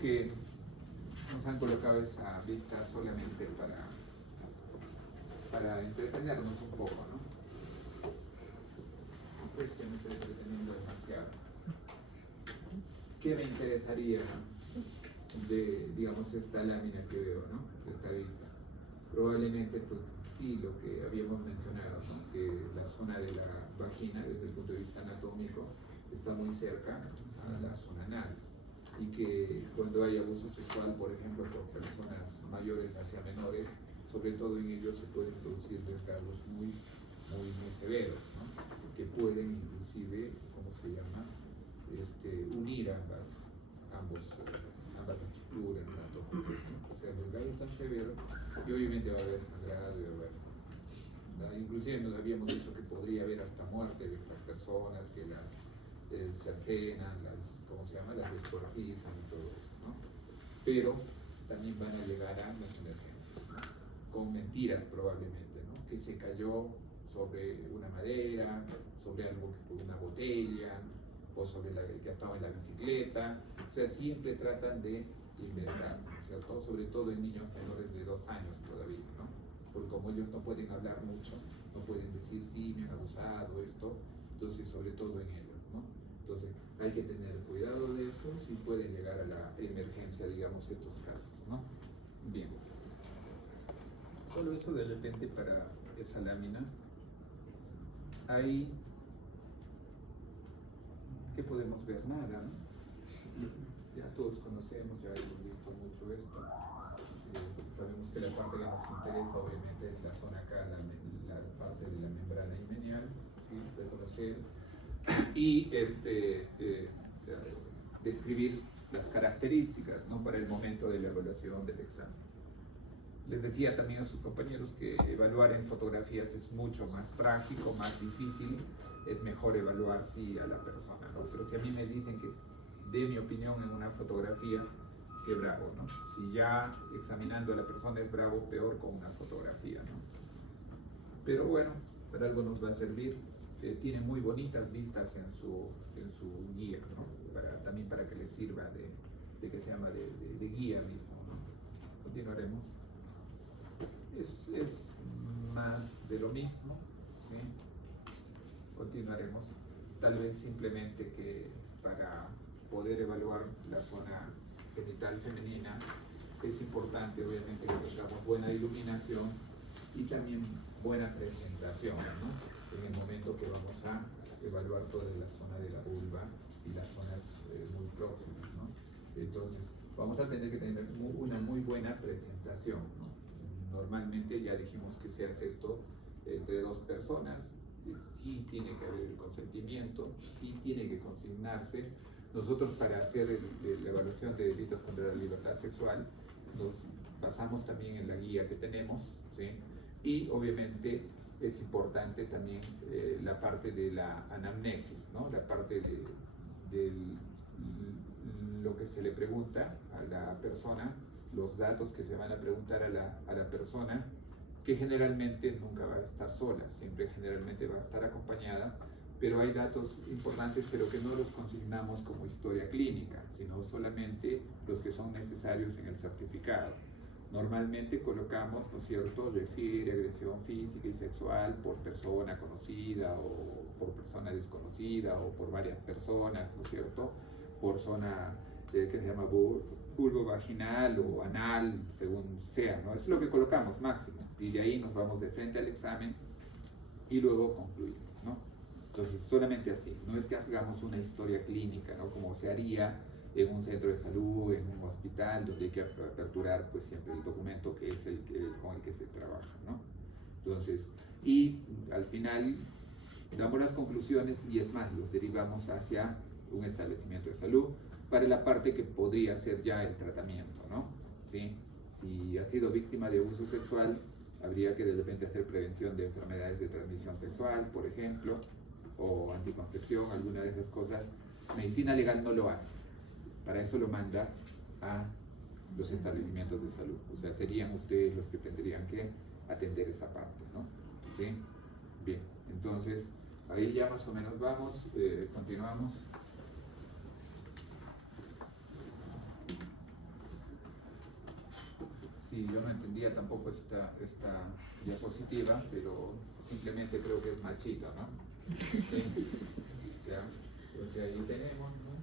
que nos han colocado esa vista solamente para entretenernos un poco, ¿no? Pues ya me estoy entreteniendo demasiado. ¿Qué me interesaría de, digamos, esta lámina que veo, ¿no? De esta vista? Probablemente, pues sí, lo que habíamos mencionado, ¿no? Que la zona de la vagina, desde el punto de vista anatómico, está muy cerca a la zona anal. Y que cuando hay abuso sexual, por ejemplo, por personas mayores hacia menores, sobre todo en ellos se pueden producir desgarros muy severos, ¿no? Que pueden inclusive, ¿cómo se llama? Unir ambas estructuras, tanto, ¿no? O sea, el desgarro es tan severo y obviamente va a haber sangrado y va a haber, ¿no? Inclusive nos habíamos dicho que podría haber hasta muerte de estas personas que las cercenan, ¿cómo se llama? Las descuartizan y todo eso, ¿no? Pero también van a llegar a las emergencias, ¿no? Con mentiras probablemente, ¿no? Que se cayó sobre una madera, sobre algo, una botella, o sobre que estaba en la bicicleta. O sea, siempre tratan de inventar, ¿no es cierto? Sobre todo en niños menores de 2 años todavía, ¿no? Porque como ellos no pueden hablar mucho, no pueden decir sí, me han abusado, esto, entonces sobre todo en ellos, ¿no? Entonces hay que tener cuidado de eso, si pueden llegar a la emergencia, digamos, estos casos, ¿no? Bien. Solo eso de repente para esa lámina. Ahí, ¿qué podemos ver? Nada, ¿no? Ya todos conocemos, ya hemos visto mucho esto. Sabemos que la parte que nos interesa obviamente es la zona acá, la parte de la membrana himenial, ¿sí? De conocer y describir las características, ¿no? Para el momento de la evaluación del examen. Les decía también a sus compañeros que evaluar en fotografías es mucho más práctico, más difícil, es mejor evaluar sí a la persona, ¿no? Pero si a mí me dicen que dé mi opinión en una fotografía, qué bravo, ¿no? Si ya examinando a la persona es bravo, peor con una fotografía, ¿no? Pero bueno, para algo nos va a servir. Tiene muy bonitas vistas en su guía, ¿no? También para que les sirva de que se llama de guía mismo, ¿no? Continuaremos. Es más de lo mismo, ¿sí? Continuaremos. Tal vez simplemente que para poder evaluar la zona genital femenina es importante obviamente que tengamos buena iluminación y también buena presentación, ¿no? En el momento que vamos a evaluar toda la zona de la vulva y las zonas muy próximas, ¿no? Entonces vamos a tener que tener una muy buena presentación, ¿no? Normalmente ya dijimos que se hace esto entre 2 personas, sí tiene que haber el consentimiento, sí tiene que consignarse. Nosotros para hacer la evaluación de delitos contra la libertad sexual nos basamos también en la guía que tenemos, ¿sí? Y obviamente es importante también la parte de la anamnesis, ¿no? La parte de lo que se le pregunta a la persona, los datos que se van a preguntar a la persona, que generalmente nunca va a estar sola, siempre generalmente va a estar acompañada, pero hay datos importantes, pero que no los consignamos como historia clínica, sino solamente los que son necesarios en el certificado. Normalmente colocamos, ¿no es cierto?, refiere agresión física y sexual por persona conocida o por persona desconocida o por varias personas, ¿no es cierto?, por zona que se llama vulvo vaginal o anal, según sea, ¿no? Es lo que colocamos máximo, y de ahí nos vamos de frente al examen y luego concluimos, ¿no? Entonces, solamente así, no es que hagamos una historia clínica, ¿no? Como se haría en un centro de salud, en un hospital, donde hay que aperturar pues siempre el documento que es con el que se trabaja, ¿no? Entonces, y al final damos las conclusiones y es más, los derivamos hacia un establecimiento de salud para la parte que podría ser ya el tratamiento, ¿no? ¿Sí? Si ha sido víctima de abuso sexual, habría que de repente hacer prevención de enfermedades de transmisión sexual, por ejemplo, o anticoncepción, alguna de esas cosas. Medicina legal no lo hace. Para eso lo manda a los establecimientos de salud. O sea, serían ustedes los que tendrían que atender esa parte, ¿no? ¿Sí? Bien, entonces, ahí ya más o menos vamos, continuamos. Sí, yo no entendía tampoco esta diapositiva, pero simplemente creo que es machito, ¿no? Sí. O sea, ahí tenemos, ¿no?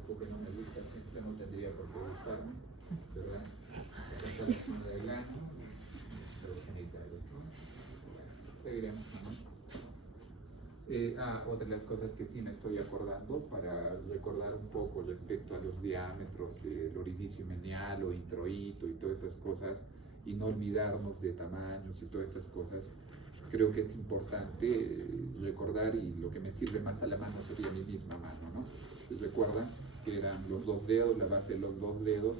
Poco que no me gusta, siempre no tendría por qué gustarme, ¿verdad? Acá está la zona del ano, los genitales, ¿no? Bueno, seguiremos, ¿no? Otra de las cosas que sí me estoy acordando para recordar un poco respecto a los diámetros del orificio menial o introito y todas esas cosas, y no olvidarnos de tamaños y todas estas cosas, creo que es importante recordar, y lo que me sirve más a la mano sería mi misma mano, ¿no? Recuerdan que eran los 2 dedos, la base de los 2 dedos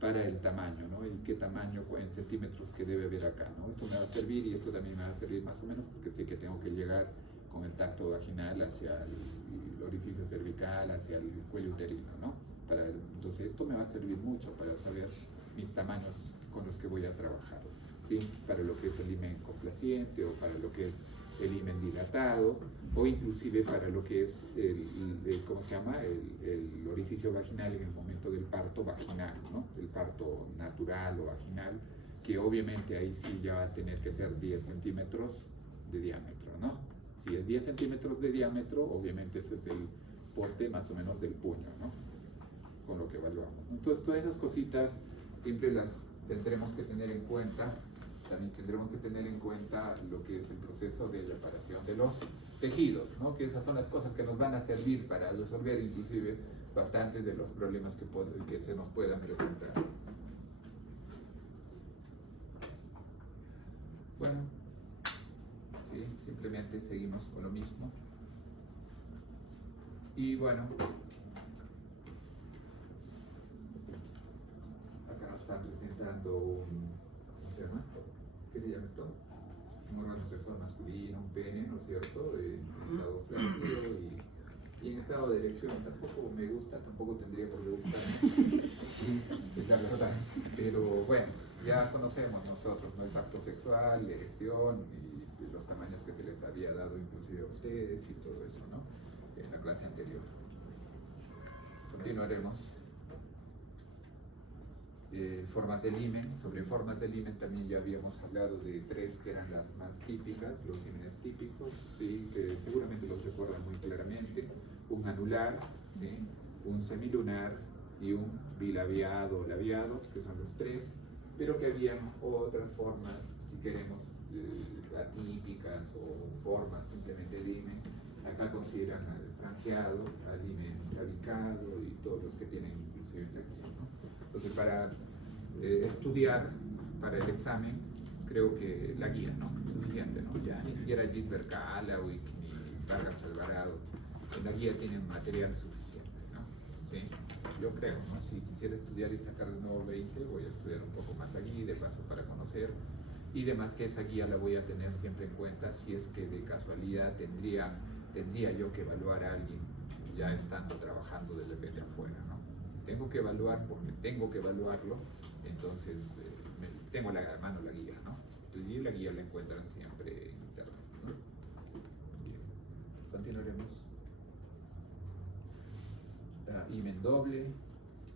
para el tamaño, ¿no? Y qué tamaño en centímetros que debe haber acá, ¿no? Esto me va a servir y esto también me va a servir más o menos porque sé que tengo que llegar con el tacto vaginal hacia el orificio cervical, hacia el cuello uterino, ¿no? Entonces esto me va a servir mucho para saber mis tamaños con los que voy a trabajar, ¿sí? Para lo que es el himen complaciente o para lo que es el himen dilatado o inclusive para lo que es ¿cómo se llama? El orificio vaginal en el momento del parto vaginal, ¿no? El parto natural o vaginal, que obviamente ahí sí ya va a tener que ser 10 centímetros de diámetro, ¿no? Si es 10 centímetros de diámetro, obviamente ese es el porte más o menos del puño, ¿no? Con lo que evaluamos, ¿no? Entonces, todas esas cositas siempre las tendremos que tener en cuenta. También tendremos que tener en cuenta lo que es el proceso de reparación de los tejidos, ¿no? Que esas son las cosas que nos van a servir para resolver inclusive bastantes de los problemas que se nos puedan presentar. Bueno, sí, simplemente seguimos con lo mismo. Y bueno, acá nos están presentando ¿cómo se llama? ¿Qué se llama esto? Un órgano sexual masculino, un pene, ¿no es cierto? En estado flácido y en estado de erección. Tampoco me gusta, tampoco tendría por qué gustarme. Sí, es la verdad. Pero bueno, ya conocemos nosotros, ¿no? El acto sexual, la erección y los tamaños que se les había dado inclusive a ustedes y todo eso, ¿no? En la clase anterior. Continuaremos. Formas del himen. Sobre formas del himen también ya habíamos hablado de 3 que eran las más típicas, los himenes típicos, ¿sí? Que seguramente los recuerdan muy claramente: un anular, ¿sí? Un semilunar y un bilabiado o labiado, que son los 3, pero que habían otras formas, si queremos, atípicas o formas simplemente de himen. Acá consideran al franqueado, al himen clavicado y todos los que tienen inclusive aquí, ¿no? Entonces, para estudiar para el examen, creo que la guía, ¿no? Suficiente, ¿no? Ya ni siquiera Gisbert Callaway ni Vargas Alvarado. En la guía tienen material suficiente, ¿no? ¿Sí? Yo creo, ¿no? Si quisiera estudiar y sacar el nuevo 20, voy a estudiar un poco más la guía, de paso para conocer. Y demás que esa guía la voy a tener siempre en cuenta si es que de casualidad tendría yo que evaluar a alguien ya estando trabajando de repente afuera, ¿no? Tengo que evaluar porque tengo que evaluarlo, entonces tengo a la mano la guía, ¿no? Entonces, la guía la encuentran siempre en internet, ¿no? Bien. Continuaremos. Himen doble,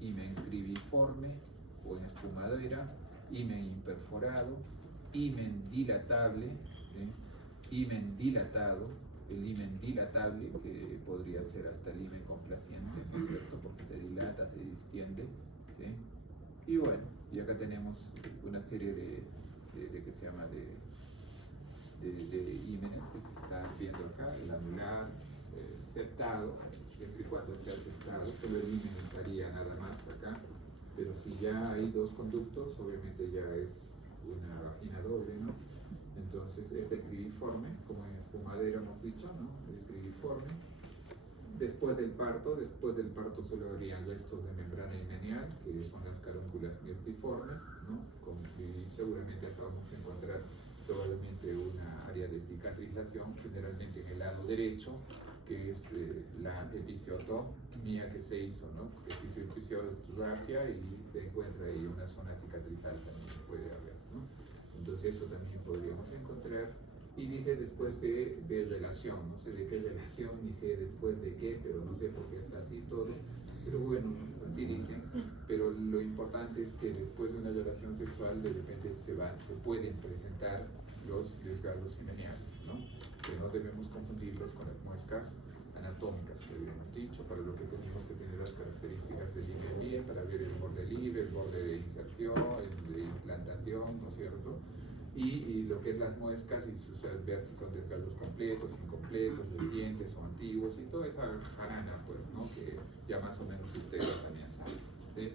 himen cribiforme o en espumadera, himen imperforado, himen dilatable, ¿sí? Himen dilatado. El himen dilatable, que podría ser hasta el himen complaciente, ¿no es cierto? Porque se dilata, se distiende, ¿sí? Y bueno, y acá tenemos una serie de que se llama de hímenes que se están viendo acá: el anular, septado, siempre y cuando sea septado, solo el himen estaría nada más acá, pero si ya hay 2 conductos, obviamente ya es una vagina doble, ¿no? Entonces es el cribiforme, como en espumadera hemos dicho, ¿no? El cribiforme. Después del parto solo habrían restos de membrana himenial, que son las carúnculas mirtiformes, ¿no? Y seguramente acá vamos a encontrar probablemente una área de cicatrización, generalmente en el lado derecho, que es la episiotomía que se hizo, ¿no? Que se hizo episiotomía y se encuentra ahí una zona cicatrizal también puede haber, ¿no? Entonces eso también podríamos encontrar. Y dice después de relación, no sé de qué relación, ni sé después de qué, pero no sé por qué está así todo. Pero bueno, así dicen, pero lo importante es que después de una violación sexual de repente se pueden presentar los desgarros femeniales, ¿no? Que no debemos confundirlos con las muescas anatómicas que habíamos dicho, para lo que tenemos que tener las características del IME bien, para ver el borde libre, el borde de inserción, el de implantación, ¿no es cierto? Y lo que es las muescas, y ver si son desgarros completos, incompletos, recientes o antiguos, y toda esa jarana, pues, ¿no? Que ya más o menos ustedes también saben, ¿sí?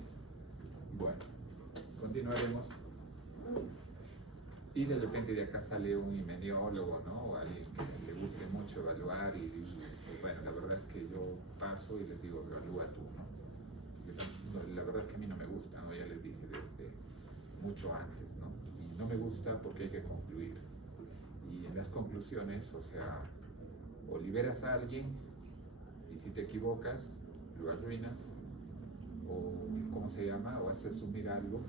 Bueno, continuaremos. Y de repente de acá sale un himeniólogo, ¿no? O alguien que le guste mucho evaluar y bueno, la verdad es que yo paso y les digo, evalúa tú, ¿no? La verdad es que a mí no me gusta, ¿no? Ya les dije desde mucho antes, ¿no? Y no me gusta porque hay que concluir. Y en las conclusiones, o sea, o liberas a alguien y si te equivocas, lo arruinas, o ¿cómo se llama? O haces asumir algo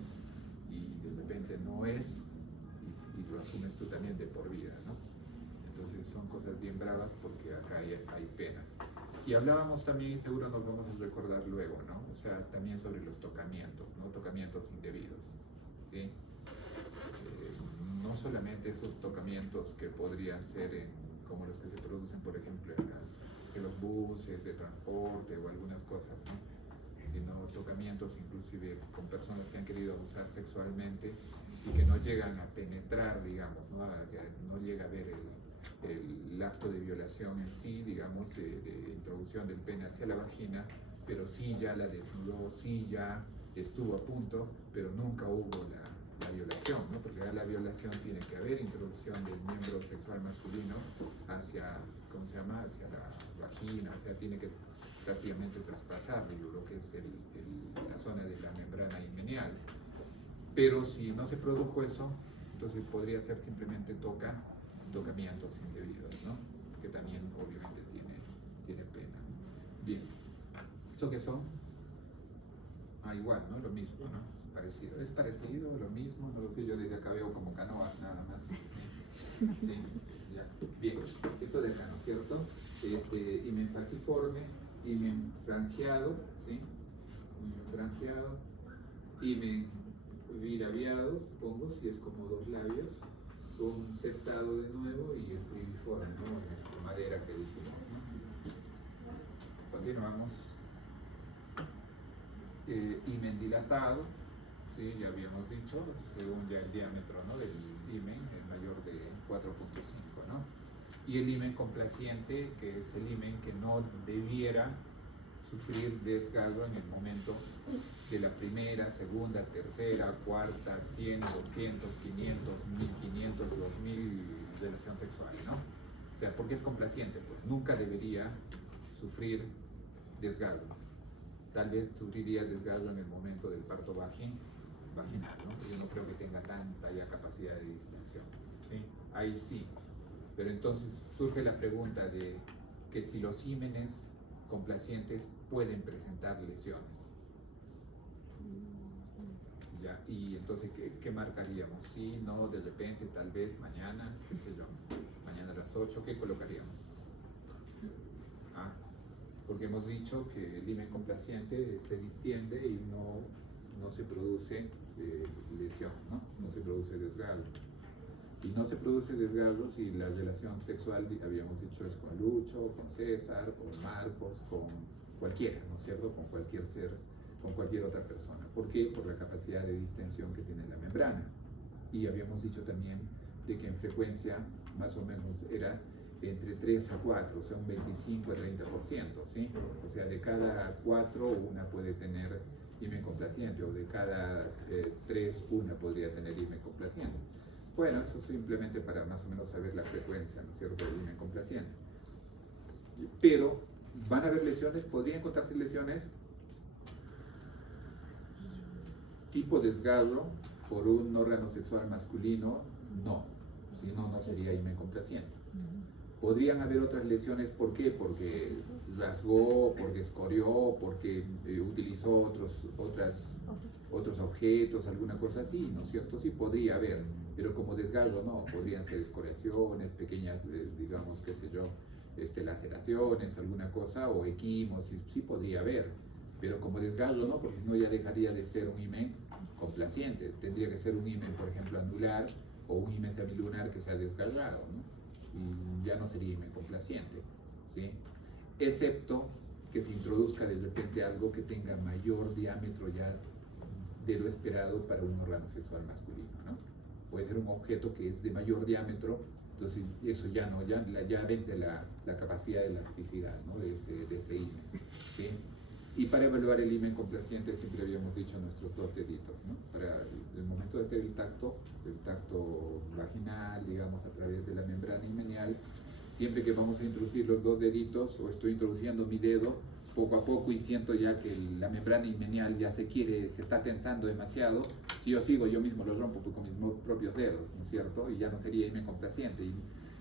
y de repente no es y lo asumes tú también de por vida, ¿no? Entonces son cosas bien bravas porque acá hay penas. Y hablábamos también, seguro nos vamos a recordar luego, ¿no? O sea, también sobre los tocamientos, ¿no? Tocamientos indebidos, ¿sí? No solamente esos tocamientos que podrían ser como los que se producen, por ejemplo, en los buses de transporte o algunas cosas, ¿no? Sino tocamientos inclusive con personas que han querido abusar sexualmente y que no llegan a penetrar, digamos, ¿no? No llega a ver el acto de violación en sí, digamos, de introducción del pene hacia la vagina, pero sí ya la desnudó, sí ya estuvo a punto, pero nunca hubo la violación, ¿no? Porque ya la violación tiene que haber introducción del miembro sexual masculino hacia, ¿cómo se llama? Hacia la vagina, o sea, tiene que prácticamente traspasar lo que es la zona de la membrana himenial. Pero si no se produjo eso, entonces podría ser simplemente tocamientos indebidos, ¿no? Que también obviamente tiene pena. Bien, ¿eso qué son? Igual, ¿no? Lo mismo, ¿no? Parecido. ¿Es parecido? ¿Lo mismo? No lo sé, yo desde acá veo como canoas nada más. Sí, ya. Bien, esto de acá, ¿no es cierto? Himen falciforme, himen franjeado, ¿sí? Himen franjeado, himen birabiado, supongo, si es como dos labios, un septado de nuevo y el filiforme, ¿no? La madera que dijimos, ¿no? Continuamos. Himen dilatado, ¿sí? Ya habíamos dicho, según ya el diámetro, ¿no? Del himen, el mayor de 4.5, ¿no? Y el himen complaciente, que es el himen que no debiera sufrir desgarro en el momento de la primera, segunda, tercera, cuarta, 100, 200, 500, 1500, 2000 relación sexual, ¿no? O sea, ¿por qué es complaciente? Pues nunca debería sufrir desgarro. Tal vez sufriría desgarro en el momento del parto vaginal, ¿no? Yo no creo que tenga tanta ya capacidad de distensión, ¿sí? Ahí sí. Pero entonces surge la pregunta de que si los hímenes complacientes pueden presentar lesiones. ¿Ya? Y entonces, ¿qué marcaríamos? Sí, no, de repente, tal vez, mañana, qué sé yo, mañana a las 8, ¿qué colocaríamos? Porque hemos dicho que el himen complaciente se distiende y no se produce lesión, ¿no? No se produce desgarro. Y no se produce desgarro si la relación sexual, habíamos dicho, es con Lucho, con César, con Marcos, con cualquiera, ¿no es cierto? Con cualquier ser, con cualquier otra persona. ¿Por qué? Por la capacidad de distensión que tiene la membrana. Y habíamos dicho también de que en frecuencia, más o menos, era entre 3 a 4, o sea, un 25 a 30%, ¿sí? O sea, de cada 4, una puede tener himen complaciente, o de cada 3, una podría tener himen complaciente. Bueno, eso simplemente para más o menos saber la frecuencia, ¿no es cierto?, del himen complaciente. Pero, ¿van a haber lesiones? ¿Podrían encontrarse lesiones? Tipo desgarro por un órgano sexual masculino, no. Si no, no sería himen complaciente. Podrían haber otras lesiones, ¿por qué? Porque rasgó, porque escorió, porque utilizó otros objetos, alguna cosa así, ¿no es cierto? Sí, podría haber, pero como desgarro no, podrían ser escoriaciones, pequeñas, digamos, qué sé yo, laceraciones, alguna cosa, o equimos, sí podría haber, pero como desgarro no, porque si no ya dejaría de ser un himen complaciente. Tendría que ser un himen, por ejemplo, anular o un himen semilunar que sea desgarrado, ¿no? Y ya no sería himen complaciente, ¿sí? Excepto que se introduzca de repente algo que tenga mayor diámetro ya de lo esperado para un órgano sexual masculino, ¿no? Puede ser un objeto que es de mayor diámetro, entonces eso ya no, ya vence la capacidad de elasticidad, ¿no? de ese himen, ¿sí? Y para evaluar el himen complaciente siempre habíamos dicho nuestros 2 deditos, ¿no? Para el momento de hacer el tacto vaginal, digamos, a través de la membrana himenial, siempre que vamos a introducir los 2 deditos, o estoy introduciendo mi dedo, poco a poco y siento ya que la membrana himenial ya se está tensando demasiado, si yo sigo, yo mismo lo rompo con mis propios dedos, ¿no es cierto? Y ya no sería himen complaciente,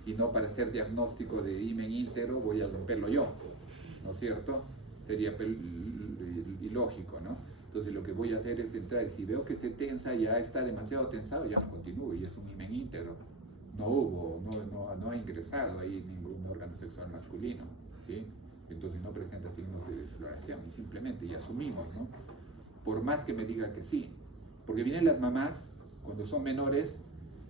y no para hacer diagnóstico de himen íntero voy a romperlo yo, ¿no es cierto? Sería ilógico, ¿no? Entonces lo que voy a hacer es entrar, y si veo que se tensa, ya está demasiado tensado, ya no continúo, y es un himen íntegro. No ha ingresado ahí ningún órgano sexual masculino, ¿sí? Entonces no presenta signos de desfloración, y simplemente, y asumimos, ¿no? Por más que me diga que sí, porque vienen las mamás, cuando son menores,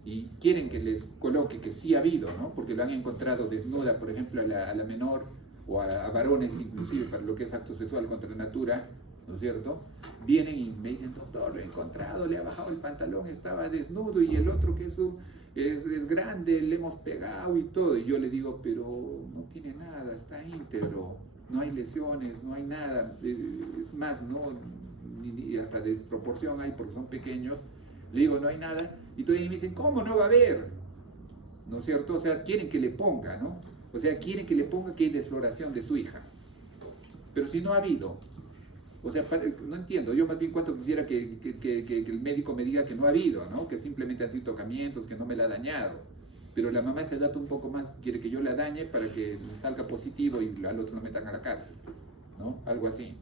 y quieren que les coloque que sí ha habido, ¿no? Porque lo han encontrado desnuda, por ejemplo, a la menor, o a varones inclusive, para lo que es acto sexual contra natura, ¿no es cierto? Vienen y me dicen, doctor, lo he encontrado, le ha bajado el pantalón, estaba desnudo, y el otro que es grande, le hemos pegado y todo. Y yo le digo, pero no tiene nada, está íntegro, no hay lesiones, no hay nada. Es más, no, ni hasta de proporción hay porque son pequeños. Le digo, no hay nada. Y todavía me dicen, ¿cómo no va a haber? ¿No es cierto? O sea, quieren que le ponga, ¿no? O sea, quieren que le ponga que hay desfloración de su hija. Pero si no ha habido. O sea, no entiendo. Yo más bien cuanto quisiera que el médico me diga que no ha habido, ¿no? Que simplemente ha sido tocamientos, que no me la ha dañado. Pero la mamá ese dato un poco más quiere que yo la dañe para que salga positivo y al otro no metan a la cárcel, ¿no? Algo así.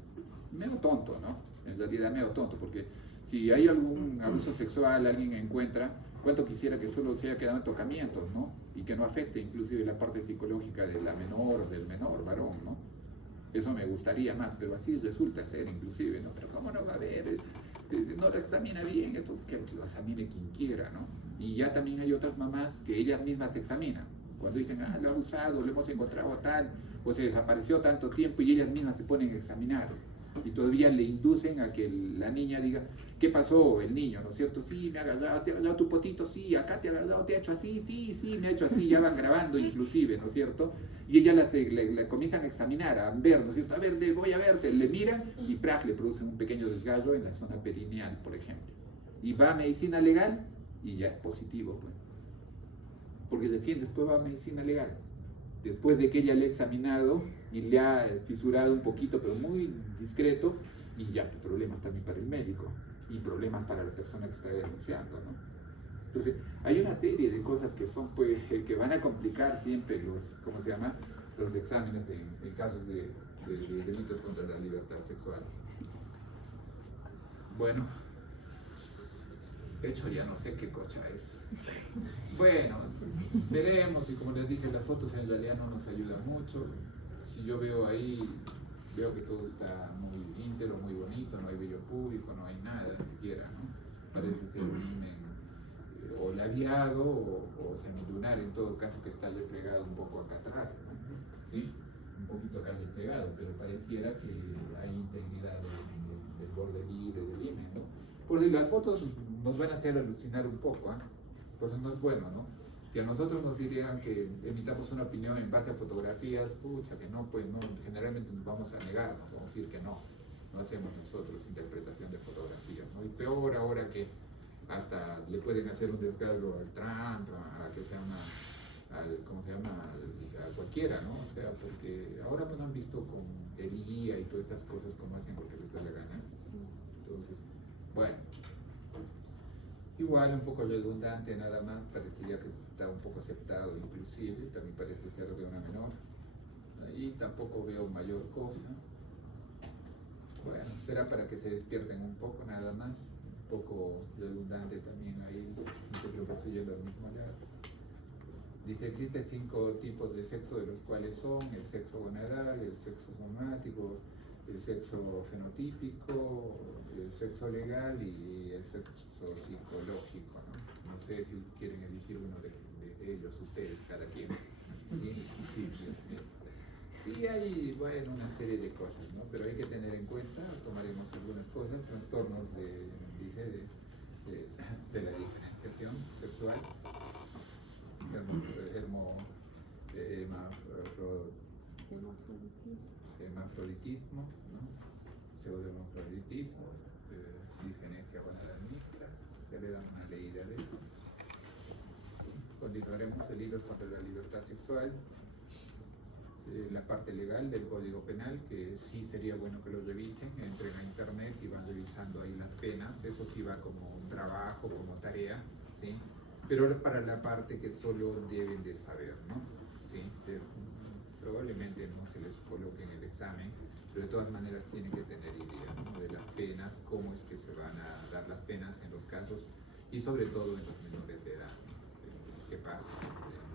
Medio tonto, ¿no? En realidad medio tonto, porque si hay algún abuso sexual, alguien encuentra, cuánto quisiera que solo se haya quedado en tocamientos, ¿no? Y que no afecte inclusive la parte psicológica de la menor o del menor varón, ¿no? Eso me gustaría más, pero así resulta ser inclusive, ¿no? Pero ¿cómo no va a haber? No lo examina bien, esto que lo examine quien quiera, ¿no? Y ya también hay otras mamás que ellas mismas se examinan. Cuando dicen, lo ha usado, lo hemos encontrado tal, o se desapareció tanto tiempo, y ellas mismas se ponen a examinar. Y todavía le inducen a que la niña diga, ¿qué pasó el niño? ¿No es cierto? Sí, me ha agarrado, te ha agarrado tu potito, sí, acá te ha agarrado, te ha hecho así, sí, me ha hecho así, ya van grabando inclusive, ¿no es cierto? Y ella la comienzan a examinar, a ver, ¿no es cierto? A ver, voy a verte, le miran y le producen un pequeño desgarro en la zona perineal, por ejemplo. Y va a medicina legal y ya es positivo, pues. Porque recién después va a medicina legal. Después de que ella le ha examinado y le ha fisurado un poquito, pero muy discreto, y ya problemas también para el médico y problemas para la persona que está denunciando, ¿no? Entonces, hay una serie de cosas que son, pues, que van a complicar siempre ¿cómo se llama? Los exámenes en casos de delitos contra la libertad sexual. Bueno, de hecho ya no sé qué cocha es. Bueno, veremos, y como les dije, las fotos en realidad no nos ayudan mucho. Si yo veo ahí, veo que todo está muy íntegro, muy bonito, no hay vello púbico, no hay nada siquiera, ¿no? Parece ser un himen o labiado o semilunar, en todo caso, que está pegado un poco acá atrás, ¿no? ¿Sí? Un poquito acá pegado, pero pareciera que hay integridad del borde libre del himen, ¿no? Por si las fotos nos van a hacer alucinar un poco, ¿eh? Por eso no es bueno, ¿no? Si a nosotros nos dirían que emitamos una opinión en base a fotografías, pucha, que no, pues no, generalmente nos vamos a negar, nos vamos a decir que no hacemos nosotros interpretación de fotografías, ¿no? Y peor ahora que hasta le pueden hacer un desgarro al Trump, a que se llama, ¿cómo se llama? A cualquiera, ¿no? O sea, porque ahora pues han visto con herida y todas estas cosas como hacen porque les da la gana. Entonces, bueno. Igual un poco redundante nada más, parecería que está un poco aceptado inclusive, también parece ser de una menor. Ahí tampoco veo mayor cosa. Bueno, será para que se despierten un poco nada más, un poco redundante también ahí, yo creo que estoy yendo al mismo lado. Dice, existen 5 tipos de sexo, de los cuales son el sexo gonadal, el sexo somático, el sexo fenotípico, el sexo legal y el sexo psicológico, ¿no? No sé si quieren elegir uno de ellos, ustedes, cada quien. Sí, sí, sí, sí. Sí, hay, bueno, una serie de cosas, ¿no? Pero hay que tener en cuenta, tomaremos algunas cosas, trastornos dice, de la diferenciación sexual, hermafroditismo, ¿no? Pseudohermafroditismo, diferencia con la mixta, ya le dan una leída de eso. Continuaremos el hilo contra la libertad sexual, la parte legal del Código Penal, que sí sería bueno que lo revisen, entren a internet y van revisando ahí las penas, eso sí va como un trabajo, como tarea, ¿sí? Pero para la parte que solo deben de saber, ¿no? ¿Sí? Probablemente no se les coloque en el examen, pero de todas maneras tienen que tener idea, ¿no? De las penas, cómo es que se van a dar las penas en los casos y sobre todo en los menores de edad, ¿no? ¿Qué pasa?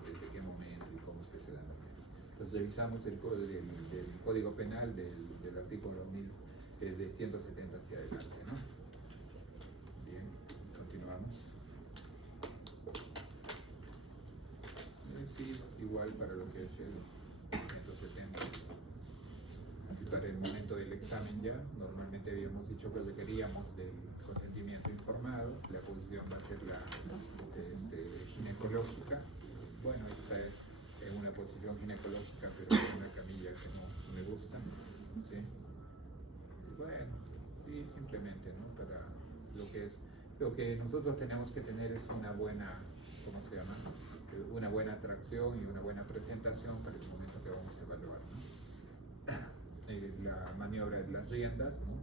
¿Desde qué momento y cómo es que se dan las penas? Entonces revisamos el del Código Penal del artículo 1000, de 170 hacia adelante, ¿no? Bien, continuamos. Sí, igual para lo que es el 170. Así para el momento del examen ya, normalmente habíamos dicho que requeríamos del consentimiento informado, la posición va a ser la ginecológica. Bueno, esta es en una posición ginecológica, pero con una camilla que no me gusta, ¿sí? Bueno, sí, simplemente, ¿no? Para lo que nosotros tenemos que tener es una buena, ¿cómo se llama? Una buena atracción y una buena presentación para el momento que vamos a evaluar, ¿no? La maniobra de las riendas, ¿no?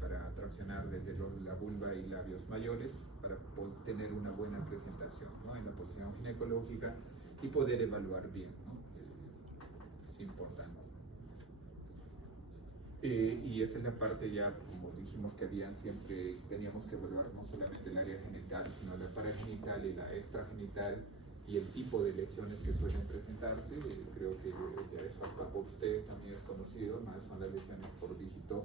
Para traccionar desde la vulva y labios mayores para poder tener una buena presentación, ¿no? En la posición ginecológica y poder evaluar bien, ¿no? Es importante. Y esta es la parte ya, como dijimos que siempre teníamos que evaluar no solamente el área genital, sino la paragenital y la extragenital y el tipo de lesiones que suelen presentarse. Creo que ya eso para ustedes también es conocido, más son las lesiones por dígito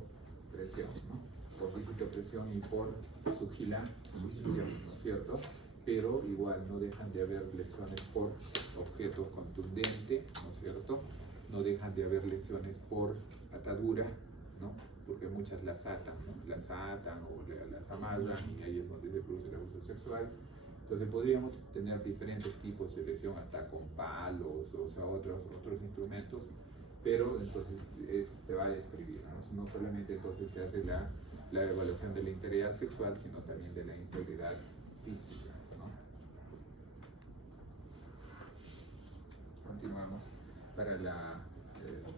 presión, ¿no? Por dígito presión y por succión, ¿no es cierto? Pero igual no dejan de haber lesiones por objeto contundente, ¿no es cierto? No dejan de haber lesiones por atadura, ¿no? Porque muchas las atan, ¿no? Las atan o las amarran y ahí es donde se produce el abuso sexual. Entonces podríamos tener diferentes tipos de lesión, hasta con palos, o sea, otros instrumentos, pero entonces se va a describir, ¿no? No solamente entonces se hace la evaluación de la integridad sexual, sino también de la integridad física, ¿no? Continuamos para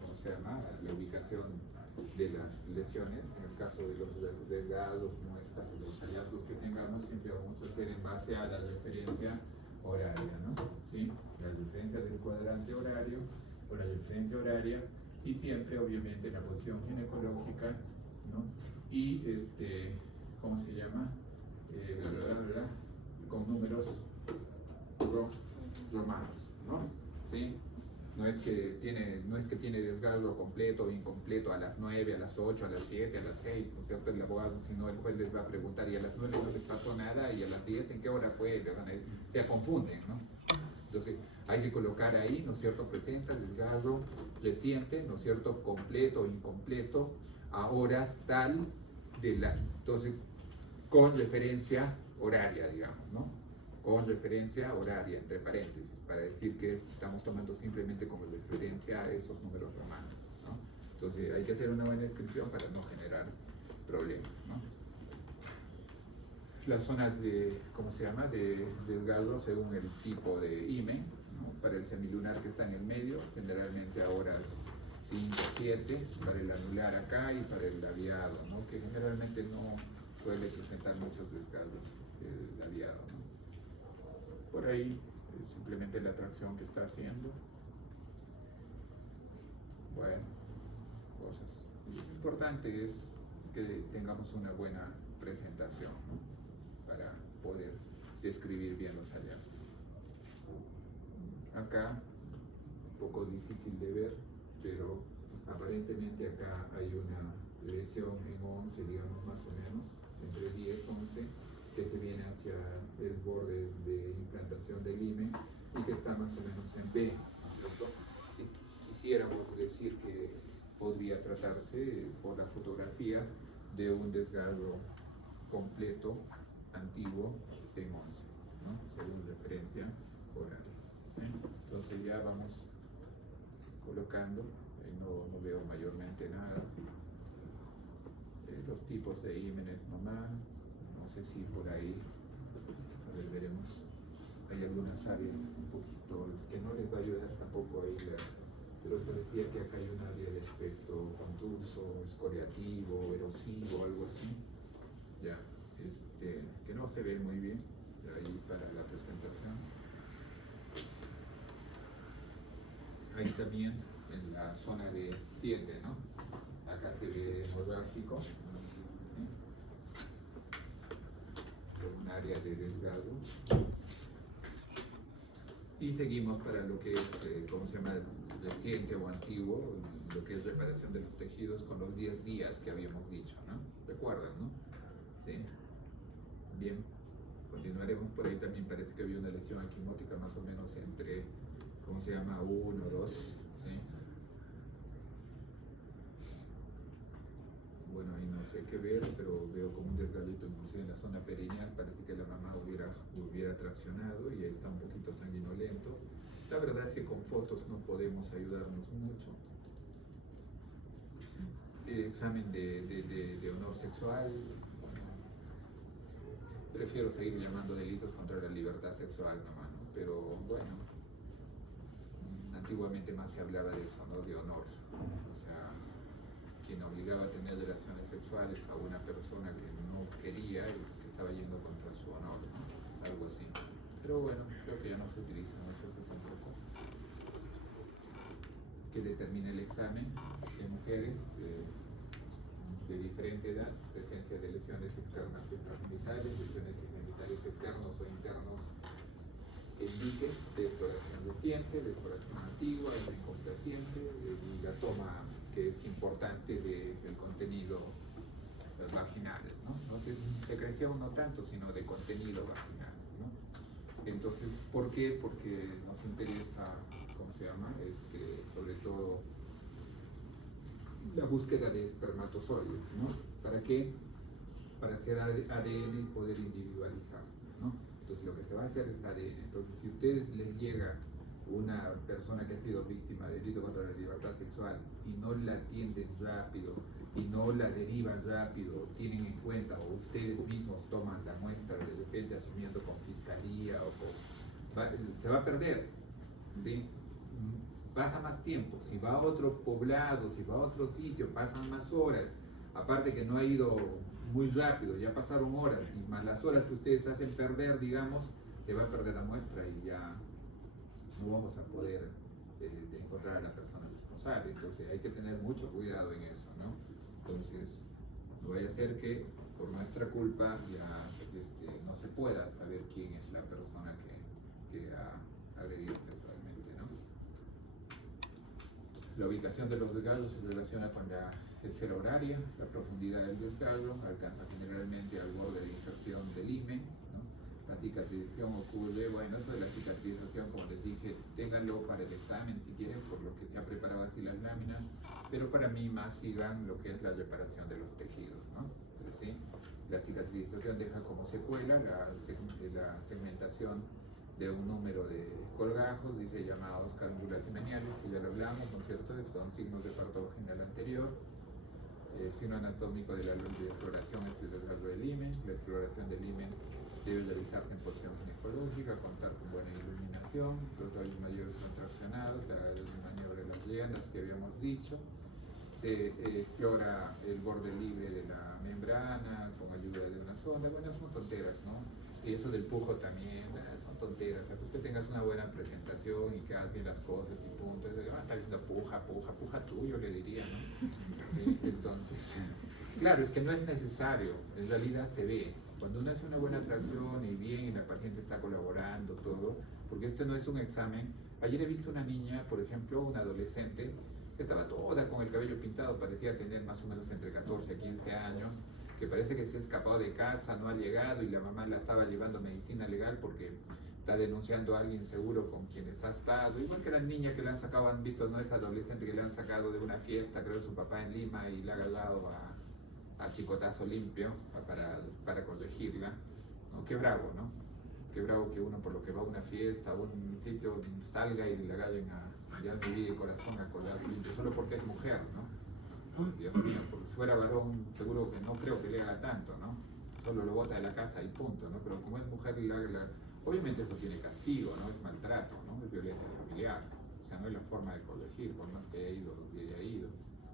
¿cómo se llama? La ubicación de las lesiones. En el caso de los desgarros, muestras, los hallazgos que tengamos, siempre vamos a hacer en base a la referencia horaria, ¿no? ¿Sí? La referencia del cuadrante horario o la referencia horaria y siempre, obviamente, la posición ginecológica, ¿no? Y, ¿cómo se llama? Con números romanos, ¿no? ¿Sí? No es que tiene desgarro completo o incompleto a las 9, a las 8, a las 7, a las 6, ¿no es cierto? El abogado, si no, el juez les va a preguntar, y a las 9 no les pasó nada, y a las 10, ¿en qué hora fue? Se confunden, ¿no? Entonces, hay que colocar ahí, ¿no es cierto? Presenta desgarro reciente, ¿no es cierto? Completo o incompleto, a horas tal entonces, con referencia horaria, digamos, ¿no? Con referencia horaria, entre paréntesis, para decir que estamos tomando simplemente como referencia esos números romanos, ¿no? Entonces hay que hacer una buena descripción para no generar problemas, ¿no? Las zonas de, ¿cómo se llama?, de desgarro según el tipo de himen, ¿no? Para el semilunar que está en el medio, generalmente a horas 5, 7, para el anular acá y para el labiado, ¿no? Que generalmente no suele presentar muchos desgarros el labiado, ¿no? Por ahí, simplemente la atracción que está haciendo. Bueno, cosas. Lo importante es que tengamos una buena presentación, ¿no? Para poder describir bien los hallazgos. Acá, un poco difícil de ver, pero aparentemente acá hay una lesión en 11, digamos más o menos, entre 10 11, que se viene hacia el borde de implantación del himen y que está más o menos en B, ¿no es cierto? Si quisiéramos decir que podría tratarse por la fotografía de un desgarro completo, antiguo, en 11, ¿no? Según referencia horaria. Entonces ya vamos colocando, no veo mayormente nada. Los tipos de ímenes nomás, no sé si por ahí, a ver, veremos, hay algunas áreas un poquito, que no les va a ayudar tampoco a ir, pero parecía que acá hay un área de aspecto contuso, escoriativo, erosivo, algo así, ya, que no se ve muy bien, ahí para la presentación. Ahí también en la zona de 7, ¿no? Acá se ve hemorrágico, ¿sí? Un área de desgarro. Y seguimos para lo que es, ¿cómo se llama? Reciente o antiguo, lo que es reparación de los tejidos con los 10 días que habíamos dicho, ¿no? ¿Recuerdan, no? ¿Sí? Bien, continuaremos por ahí. También parece que había una lesión equimótica más o menos entre, ¿cómo se llama? 1, 2, ¿sí? Bueno, ahí no sé qué ver, pero veo como un desgarrito inclusive en la zona perineal, parece que la mamá hubiera traccionado y ahí está un poquito sanguinolento. La verdad es que con fotos no podemos ayudarnos mucho. Examen de honor sexual, prefiero seguir llamando delitos contra la libertad sexual nomás, ¿no? Pero bueno, antiguamente más se hablaba de eso, ¿no? De honor, o sea, quien obligaba a tener relaciones sexuales a una persona que no quería y que estaba yendo contra su honor, ¿no? Algo así. Pero bueno, creo que ya no se utiliza mucho eso tampoco. Que determina el examen de mujeres de diferente edad, presencia de lesiones externas intragenitales, lesiones genitales externos o internos que indiquen de exploración reciente, de exploración antigua, de incompleciente, y la toma que es importante del contenido vaginal, ¿no? No de secreción no tanto, sino de contenido vaginal, ¿no? Entonces, ¿por qué? Porque nos interesa, ¿cómo se llama? Sobre todo la búsqueda de espermatozoides, ¿no? ¿Para qué? Para hacer ADN y poder individualizar, ¿no? Entonces lo que se va a hacer es ADN. Entonces si a ustedes les llega una persona que ha sido víctima de delito contra la libertad sexual y no la atienden rápido y no la derivan rápido, tienen en cuenta o ustedes mismos toman la muestra de repente asumiendo con fiscalía se va a perder, ¿sí? Pasa más tiempo, si va a otro poblado, si va a otro sitio, pasan más horas, aparte que no ha ido muy rápido, ya pasaron horas, y más las horas que ustedes hacen perder, digamos, se va a perder la muestra y ya no vamos a poder encontrar a la persona responsable. Entonces hay que tener mucho cuidado en eso, ¿no? Entonces, no vaya a ser que por nuestra culpa ya no se pueda saber quién es la persona que ha agredido sexualmente, ¿no? La ubicación de los desgarros se relaciona con la esfera horaria, la profundidad del desgarro, alcanza generalmente al borde de inserción del himen, ¿no? La cicatrización ocurre, bueno, eso de la cicatrización, como les dije, ténganlo para el examen si quieren, por lo que se ha preparado así las láminas, pero para mí más sigan lo que es la reparación de los tejidos, ¿no? Entonces, ¿sí? La cicatrización deja como secuela la segmentación de un número de colgajos, dice llamados cálculas semeniales, que ya lo hablamos, ¿no es cierto? Son signos de parto vaginal anterior, signo anatómico de la exploración es el desgarro del himen. La exploración del himen debe realizarse en posición ginecológica, contar con buena iluminación, los labios mayores son traccionados, la maniobra de las lianas que habíamos dicho. Se explora el borde libre de la membrana con ayuda de una sonda. Bueno, son tonteras, ¿no? Y eso del pujo también, son tonteras. La cosa es que tengas una buena presentación y que hagas bien las cosas y punto. Está diciendo puja tú, yo le diría, ¿no? Entonces, claro, es que no es necesario, en realidad se ve. Cuando uno hace una buena tracción y bien y la paciente está colaborando, todo, porque esto no es un examen. Ayer he visto una niña, por ejemplo, una adolescente, estaba toda con el cabello pintado, parecía tener más o menos entre 14 a 15 años, que parece que se ha escapado de casa, no ha llegado y la mamá la estaba llevando a medicina legal porque está denunciando a alguien seguro con quienes ha estado, igual que la niña que le han sacado, han visto, no, esa adolescente que le han sacado de una fiesta, creo su papá en Lima, y le ha agarrado a chicotazo limpio para corregirla, ¿no? Qué bravo, ¿no? Qué bravo que uno por lo que va a una fiesta, a un sitio, salga y le agarren ya de vida y corazón a codazo limpio, solo porque es mujer, ¿no? Dios mío, porque si fuera varón, seguro que no creo que le haga tanto, ¿no? Solo lo bota de la casa y punto, ¿no? Pero como es mujer, obviamente eso tiene castigo, ¿no? Es maltrato, ¿no? Es violencia familiar. O sea, no es la forma de corregir, por más que haya ido.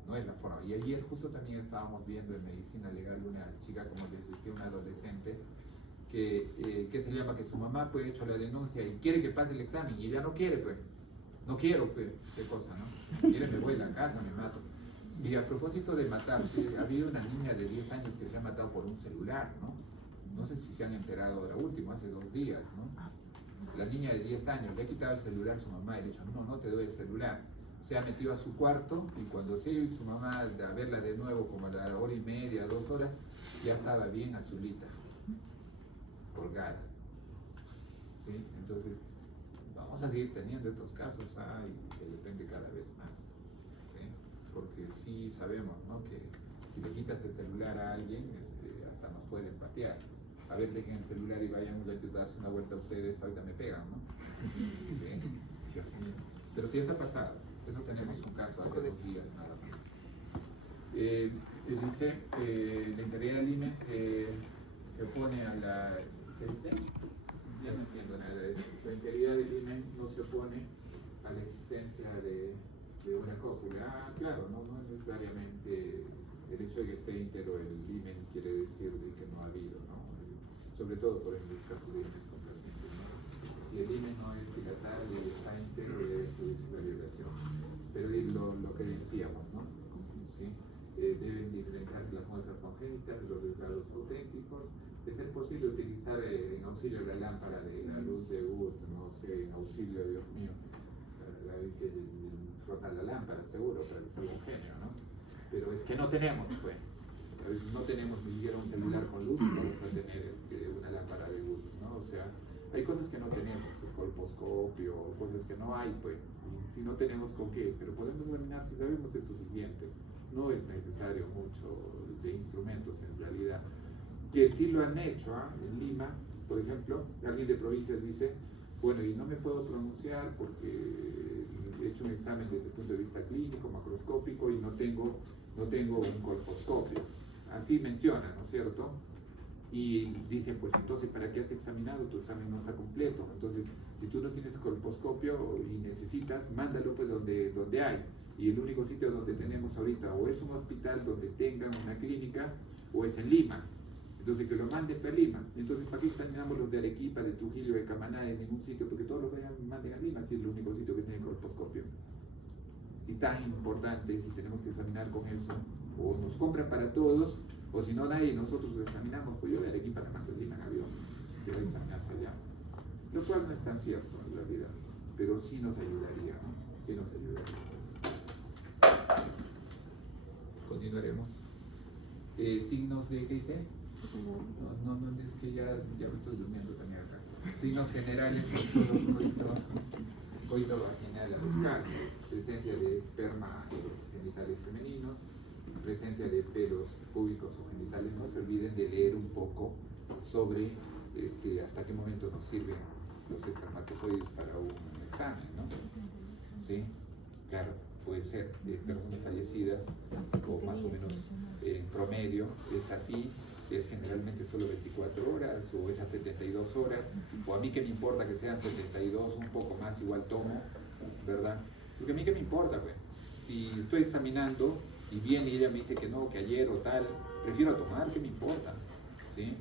No es la forma. Y ayer justo también estábamos viendo en medicina legal una chica, como les decía, una adolescente, que se llama que su mamá pues ha hecho la denuncia y quiere que pase el examen y ella no quiere, pues. No quiero, pues, qué cosa, ¿no? Quiere, me voy a la casa, me mato. Y a propósito de matarse, ha habido una niña de 10 años que se ha matado por un celular, ¿no? No sé si se han enterado ahora último, hace 2 días, ¿no? La niña de 10 años le ha quitado el celular a su mamá y le ha dicho, no, no te doy el celular. Se ha metido a su cuarto y cuando se ha ido su mamá a verla de nuevo, como a la hora y media, 2 horas, ya estaba bien azulita, colgada. ¿Sí? Entonces, vamos a seguir teniendo estos casos, y que depende cada vez más. ¿Sí? Porque sí sabemos, ¿no? Que si le quitas el celular a alguien, hasta nos pueden patear. A ver, dejen el celular y vayan a darse una vuelta a ustedes, ahorita me pegan, ¿no? ¿Sí? Dios mío. Pero sí, eso ha pasado. Eso tenemos un caso hace 2 días nada más. Dice que la integridad del INE se opone a la... ¿Qué dice? Ya no entiendo nada de eso. La integridad del INE no se opone a la existencia de una cópula. Claro, no necesariamente el hecho de que esté íntegro el INE quiere decir de que no ha habido, ¿no? Sobre todo por el caso de INE complacientes, ¿no? Si el INE no es piratario y está íntegro, debe producir la violación. Pero lo que decíamos, ¿no? ¿Sí? Deben diferenciar las muestras congénitas de los resultados auténticos. De ser posible utilizar en auxilio la lámpara de la luz de Wood, no sé, en auxilio, Dios mío, la que frota la lámpara, seguro, para que salga un genio, ¿no? Pero es que no tenemos, pues. No tenemos ni siquiera un celular con luz, vamos a tener una lámpara de Wood, ¿no? O sea, hay cosas que no tenemos, el colposcopio, cosas que no hay, pues. Y si no tenemos con qué, pero podemos examinar, si sabemos es suficiente. No es necesario mucho de instrumentos en realidad. Que sí lo han hecho, en Lima, por ejemplo, alguien de provincias dice, bueno, y no me puedo pronunciar porque he hecho un examen desde el punto de vista clínico, macroscópico y no tengo un colposcopio. Así menciona, ¿no es cierto? Y dice, pues entonces, ¿para qué has examinado? Tu examen no está completo. Entonces, si tú no tienes colposcopio y necesitas, mándalo pues donde hay. Y el único sitio donde tenemos ahorita o es un hospital donde tengan una clínica o es en Lima. Entonces que lo manden para Lima. Entonces, ¿para qué examinamos los de Arequipa, de Trujillo, de Camaná, en ningún sitio? Porque todos los manden a Lima, si es el único sitio que tiene colposcopio. Si tan importante, si tenemos que examinar con eso, o nos compran para todos, o si no nadie, nosotros lo examinamos, pues yo de Arequipa la mando a Lima en avión, que va a examinarse allá. Lo cual no es tan cierto en realidad, pero sí nos ayudaría, ¿no? Sí nos ayudaría. Continuaremos. Signos de, ¿qué dice? No, es que ya me estoy durmiendo también acá. Signos generales de todos nuestros coito vaginal a los casos, presencia de esperma en los genitales femeninos, presencia de pelos púbicos o genitales. No se olviden de leer un poco sobre hasta qué momento nos sirven los espermatozoides para un examen, ¿no? ¿Sí? Claro, puede ser de personas fallecidas o más o menos en promedio es así. Es generalmente solo 24 horas o es a 72 horas, o a mí que me importa que sean 72, un poco más, igual tomo, ¿verdad? Porque a mí que me importa, pues. Si estoy examinando y viene y ella me dice que no, que ayer o tal, prefiero tomar, ¿qué me importa? ¿Sí?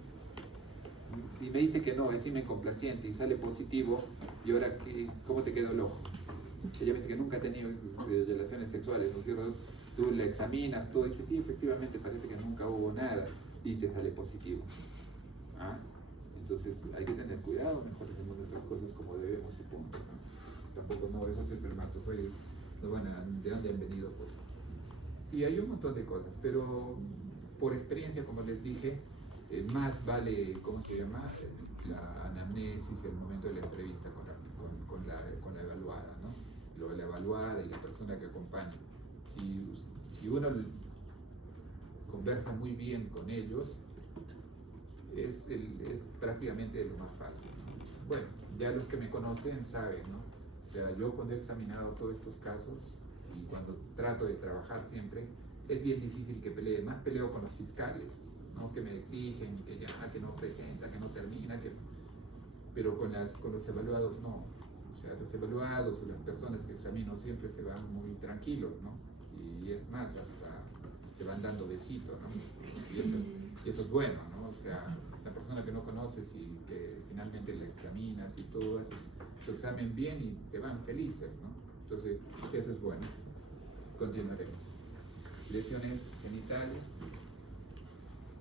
Si me dice que no, es semen complaciente y sale positivo, y ahora, ¿cómo te quedó el ojo? Ella me dice que nunca ha tenido relaciones sexuales, ¿no es cierto? Tú le examinas, tú dices, sí, efectivamente parece que nunca hubo nada, y te sale positivo. Entonces hay que tener cuidado, mejor hacemos nuestras cosas como debemos, supongo, ¿no? Tampoco no, esos espermatozoides ¿De dónde han venido? Pues sí, hay un montón de cosas, pero por experiencia, como les dije, más vale, ¿cómo se llama? La anamnesis, el momento de la entrevista con la evaluada, ¿no? La evaluada y la persona que acompaña. Si uno conversa muy bien con ellos, es prácticamente lo más fácil, ¿no? Bueno, ya los que me conocen saben, ¿no? O sea, yo cuando he examinado todos estos casos y cuando trato de trabajar siempre, es bien difícil que pelee, más peleo con los fiscales, ¿no? Que me exigen, que ya, que no presenta, que no termina, pero con los evaluados no. O sea, los evaluados o las personas que examino siempre se van muy tranquilos, ¿no? Y es más, hasta se van dando besitos, ¿no? Y eso es bueno, ¿no? O sea, la persona que no conoces y que finalmente la examinas y todo, haces su examen bien y te van felices, ¿no? Entonces, eso es bueno. Continuaremos. Lesiones genitales,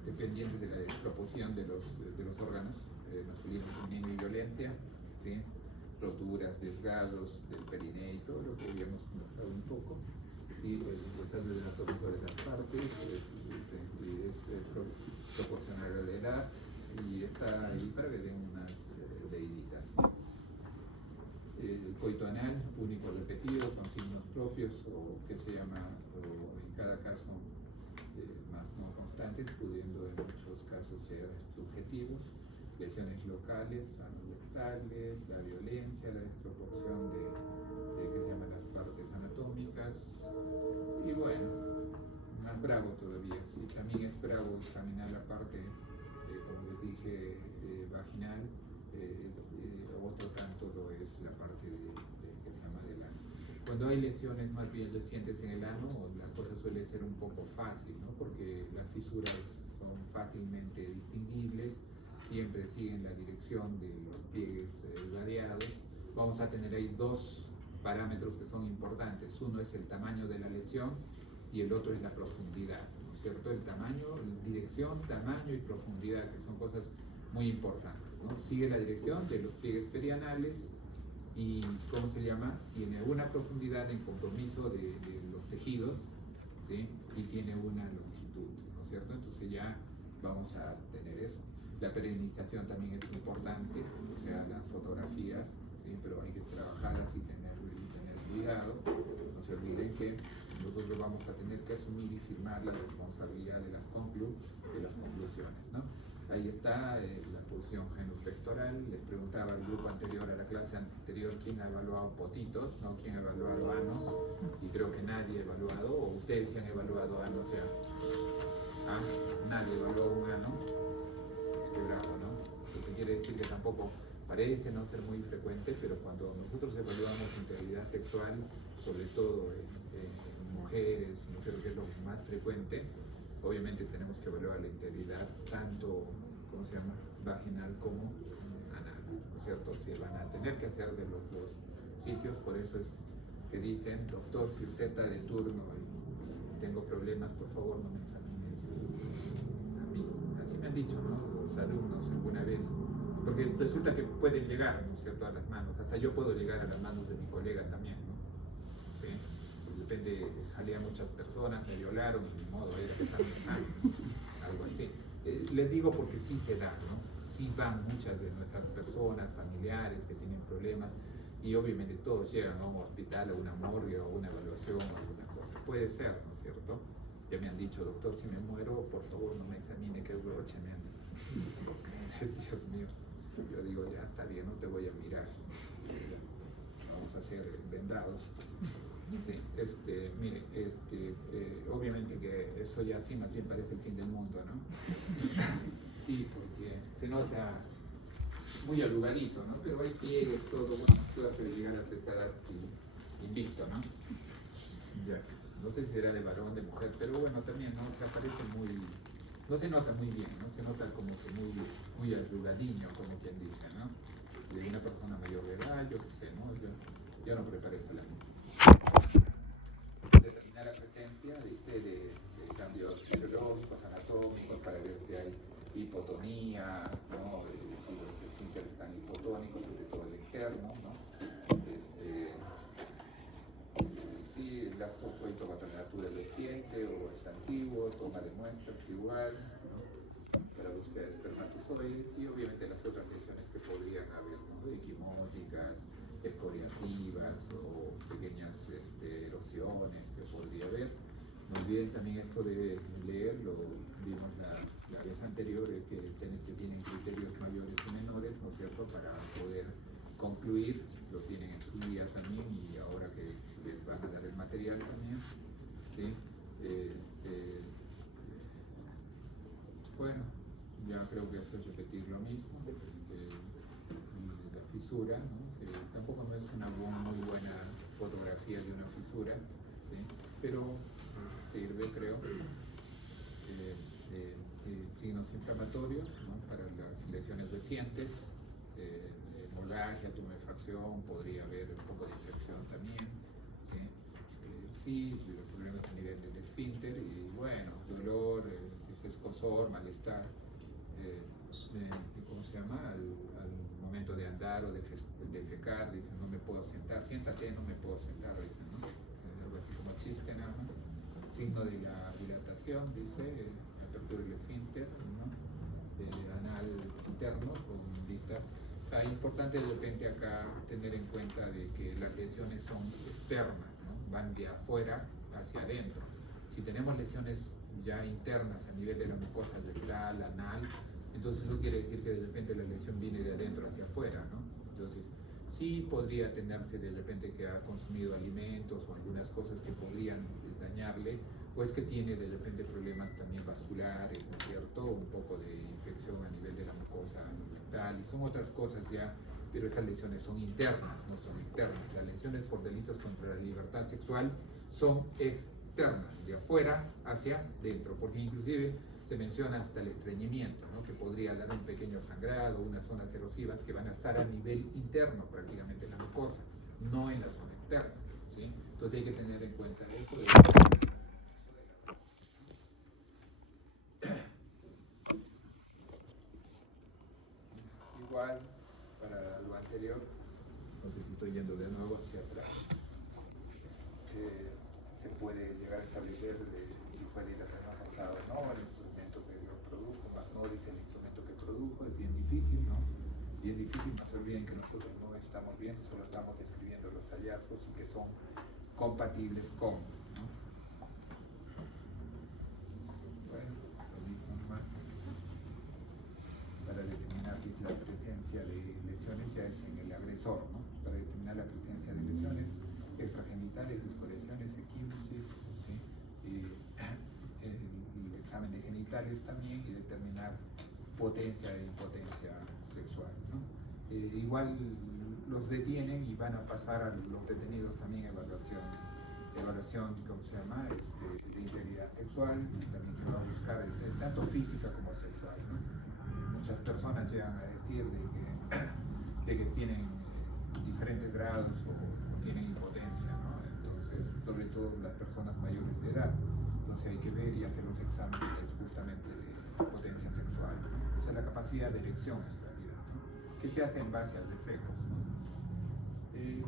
dependientes de la desproporción de los órganos, masculino, femenino y violencia, ¿sí? Roturas, desgarros del perineo y todo lo que habíamos mostrado un poco, ¿sí? El desastre anatómico de las partes es proporcional a la edad y está ahí para que den unas leíditas. El coito anal, único repetido, con signos propios o que se llama, o en cada caso más no constantes, pudiendo en muchos casos ser subjetivos. Lesiones locales, anorrectales, la violencia, la desproporción de que se llaman las partes anatómicas. Y bueno, más bravo todavía, sí, también es bravo examinar la parte, como les dije, vaginal, otro tanto lo es la parte que se llama del ano. Cuando hay lesiones más bien recientes en el ano, la cosa suele ser un poco fácil, ¿no? Porque las fisuras son fácilmente distinguibles, siempre siguen la dirección de los pliegues radiados. Vamos a tener ahí dos parámetros que son importantes. Uno es el tamaño de la lesión y el otro es la profundidad, ¿no es cierto? El tamaño, dirección, tamaño y profundidad, que son cosas muy importantes, ¿no? Sigue la dirección de los pliegues perianales y, ¿cómo se llama? Tiene una profundidad en compromiso de los tejidos, ¿sí? Y tiene una longitud, ¿no es cierto? Entonces ya vamos a tener eso. La perenización también es importante, o sea, las fotografías, ¿sí? Pero hay que trabajarlas y tener cuidado. No se olviden que nosotros vamos a tener que asumir y firmar la responsabilidad de las conclusiones, ¿no? Ahí está la posición genupectoral. Les preguntaba al grupo anterior, a la clase anterior, quién ha evaluado potitos, ¿no? Quién ha evaluado anos, y creo que nadie ha evaluado, o ustedes sí han evaluado anos, o sea, nadie evaluó un ano. Qué bravo, ¿no? Lo que quiere decir que tampoco parece no ser muy frecuente, pero cuando nosotros evaluamos integridad sexual, sobre todo en mujeres, no sé, que es lo más frecuente, obviamente tenemos que evaluar la integridad tanto, ¿cómo se llama?, vaginal como anal, ¿no es cierto? Se van a tener que hacer de los dos sitios, por eso es que dicen, doctor, si usted está de turno y tengo problemas, por favor no me examines a mí. Así me han dicho, ¿no?, los alumnos alguna vez, porque resulta que pueden llegar, ¿no es cierto?, a las manos, hasta yo puedo llegar a las manos de mi colega también, ¿no? ¿Sí? Depende, jalé a muchas personas, me violaron y ni modo, ellos están algo así. Les digo porque sí se da, ¿no? Sí van muchas de nuestras personas, familiares que tienen problemas, y obviamente todos llegan a un hospital, a una morgue, o una evaluación, o alguna cosa. Puede ser, ¿no es cierto? Ya me han dicho, doctor, si me muero, por favor no me examine, que broche me han dicho. Dios mío. Yo digo, ya está bien, no te voy a mirar. Vamos a ser vendados. Sí, mire, obviamente que eso ya sí más bien parece el fin del mundo, ¿no? Sí, porque se nota muy arrugadito, ¿no? Pero hay pliegues, todo, bueno, suerte de llegar a esa edad invicto, ¿no? Ya, no sé si será de varón, de mujer, pero bueno, también, ¿no? O sea, parece muy, no se nota muy bien, ¿no? Se nota como que muy arrugadiño, como quien dice, ¿no? De una persona mayor de edad, yo qué sé, ¿no? Yo no preparé esta lámina. Determinar la presencia de cambios fisiológicos, anatómicos, para ver si hay hipotonía, ¿no? Si los esfínteres están hipotónicos, sobre todo el externo, ¿no? la foto y toma temperatura reciente o es antiguo, toma de muestras igual, ¿no? Para búsqueda de espermatozoides y obviamente las otras lesiones que podrían haber, ¿no? Equimóticas, escoriativas o pequeñas erosiones que podría haber. No olviden también esto de leer, lo vimos la vez anterior, que tienen criterios mayores y menores, ¿no es cierto?, para poder concluir, lo tienen en su guía también y ahora que les van a dar el material también, ¿sí? Bueno, ya creo que esto es repetir lo mismo, la fisura, ¿no? Tampoco no es una muy buena fotografía de una fisura, ¿sí? Pero sirve, creo, signos inflamatorios, ¿no? Para las lesiones recientes, hemorragia, tumefacción, podría haber un poco de infección también, ¿sí? Sí, los problemas a nivel del esfínter y bueno, dolor, escozor, malestar, ¿cómo se llama? Al momento de andar o de defecar, dicen no me puedo sentar, siéntate, no me puedo sentar, dicen, ¿no? Algo así como chiste nada más. Signo de la dilatación, dice, apertura del esfínter, ¿no? Anal interno con vista. Importante de repente acá tener en cuenta de que las lesiones son externas, ¿no? Van de afuera hacia adentro. Si tenemos lesiones ya internas a nivel de la mucosa rectal, anal, entonces eso quiere decir que de repente la lesión viene de adentro hacia afuera, ¿no? Entonces sí podría tenerse de repente que ha consumido alimentos o algunas cosas que podrían dañarle, o es que tiene de repente problemas también vasculares, ¿no es cierto? Un poco de infección a nivel de la mucosa rectal, y son otras cosas ya, pero esas lesiones son internas, no son externas. Las lesiones por delitos contra la libertad sexual son externas, de afuera hacia dentro, porque inclusive se menciona hasta el estreñimiento, ¿no? Que podría dar un pequeño sangrado, unas zonas erosivas que van a estar a nivel interno prácticamente en la mucosa, no en la zona externa, ¿sí? Entonces hay que tener en cuenta eso. Igual, para lo anterior, no sé si estoy yendo de nuevo hacia atrás, se puede llegar a establecer si fue dilatación forzada o no, el instrumento que lo produjo, más no dice el instrumento que produjo, es bien difícil, ¿no? Bien difícil, no se olviden que nosotros no estamos viendo, solo estamos describiendo los hallazgos y que son compatibles con, ¿no? Bueno, lo mismo más. Para determinar que la presencia de lesiones ya es en el agresor, ¿no? Para determinar la presencia de lesiones extragenitales, escoriaciones, equimosis, ¿sí? El examen de genitales también y determinar potencia e impotencia sexual, ¿no? Igual los detienen y van a pasar a los detenidos también evaluación, ¿cómo se llama? De integridad sexual, también se va a buscar tanto física como sexual, ¿no? Muchas personas llegan a decir de que tienen diferentes grados o tienen impotencia, ¿no? Entonces, sobre todo las personas mayores de edad. Entonces hay que ver y hacer los exámenes justamente de potencia sexual, ¿no? Esa es la capacidad de erección en realidad, ¿no? Que se hace en base a reflejos, ¿no?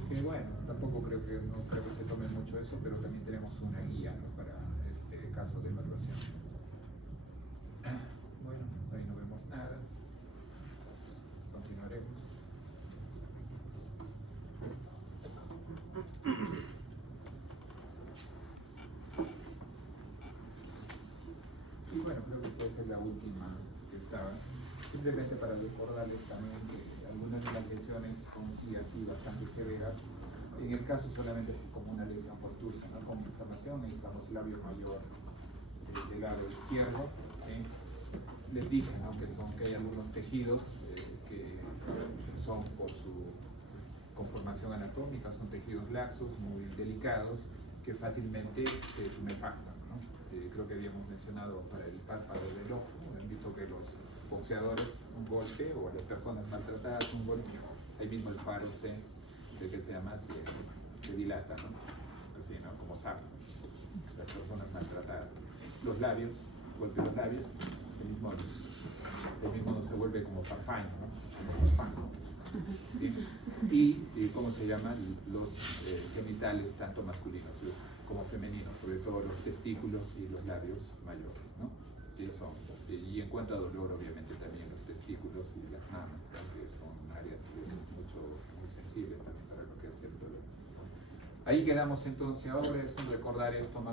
Que bueno, tampoco creo que se tome mucho eso, pero también tenemos una guía, ¿no? Para este caso de evaluación. Bueno, ahí no vemos nada. Continuaremos. Y bueno, creo que puede ser la última que estaba. Simplemente para recordarles también que algunas de las lesiones son sí así bastante severas. En el caso solamente como una lesión fortuita, ¿no? Con inflamación, necesitamos labio mayor del lado izquierdo, ¿sí? Les dije, ¿no? que hay algunos tejidos que son por su conformación anatómica, son tejidos laxos, muy delicados, que fácilmente se tumefactan, ¿no? Creo que habíamos mencionado para el párpado del ojo, han visto que los boxeadores, un golpe, o a las personas maltratadas, un golpe, ahí mismo el faro se llama, se dilata, ¿no? Así, ¿no? Como saben, las personas maltratadas. Los labios, golpe los labios, el mismo se vuelve como farfán, ¿no? Como farfán. ¿sí? Y ¿cómo se llaman? Los genitales, tanto masculinos como femeninos, sobre todo los testículos y los labios mayores, ¿no? Sí, y en cuanto a dolor, obviamente también los testículos y las mamas, que son áreas muy sensibles también para lo que hace el dolor. Ahí quedamos entonces. Ahora es un recordar esto más